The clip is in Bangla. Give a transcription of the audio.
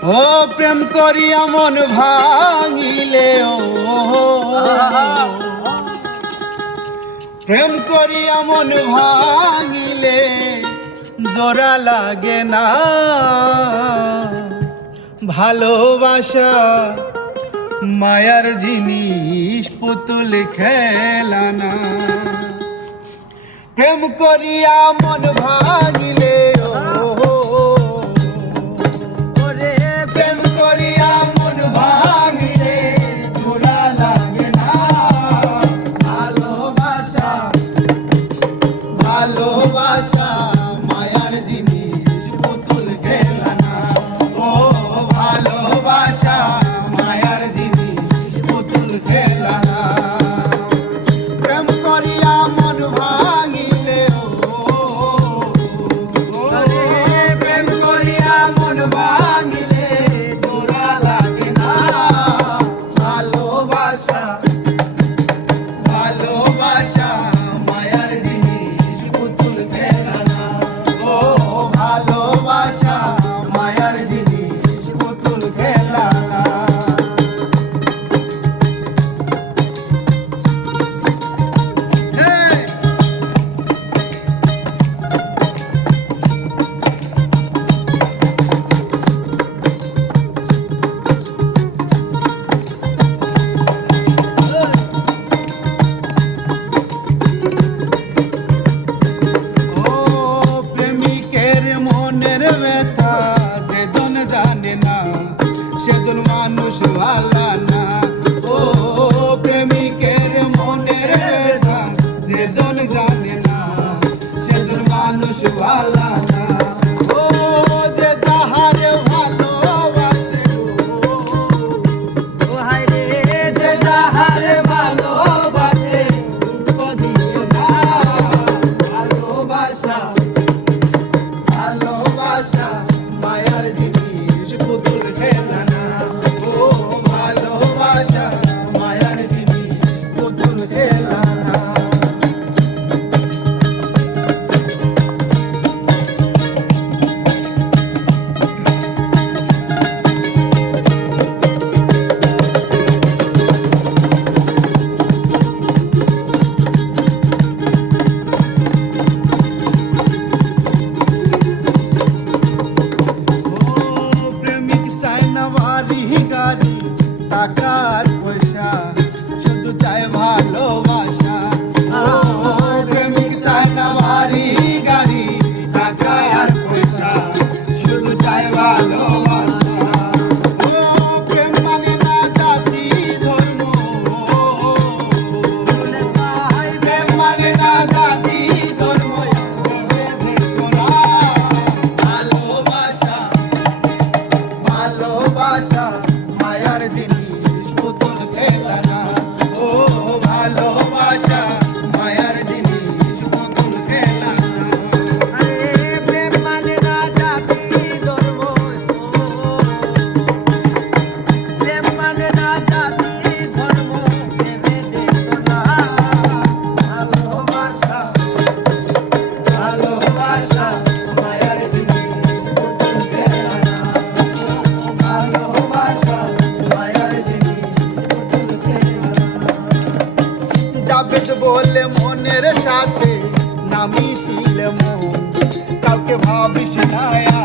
ও প্রেম করিয়া মন ভাঙিলে ও প্রেম করিয়া মন ভাঙিলে জোড়া লাগে না ভালোবাসা মায়ার জিনিস পুতুল খেলা না প্রেম করিয়া মন ভাঙিলে সেজন মানুষ ভালা না ও প্রেমিকের মনের ব্যথা যেজন জানে না সেজন মানুষ ভালা না ও যে তাহারে ভালোবাসে ও হায় রে যে তাহারে ভালোবাসে কদিও না ভালোবাসা ভালোবাসা মায়ার জিনিস পুতুল খেলা না টাকার পয়সা শুধু চাই ভালোবাসা ও প্রেমিক চায় না বাড়ি গাড়ি টাকা আর পয়সা শুধু চাই ভালোবাসা ও প্রেম মানে না জাতি ধর্ম প্রেম মানে না জাতি ধর্ম ভালোবাসা ভালোবাসা মায়ার জিনিস পুতুল খেলা না ও ভালোবাসা মায়ার জিনিস পুতুল খেলা না আরে প্রেম মানে না জাতি ধর্ম প্রেম মানে না জাতি ধর্ম ভেবে দেখো না ভালোবাসা ভালোবাসা মায়ার জিনিস পুতুল খেলা না ভালোবাসা যাবেদ বলে মনের সাথে নামি ছিল মন কাউকে ভাবিস না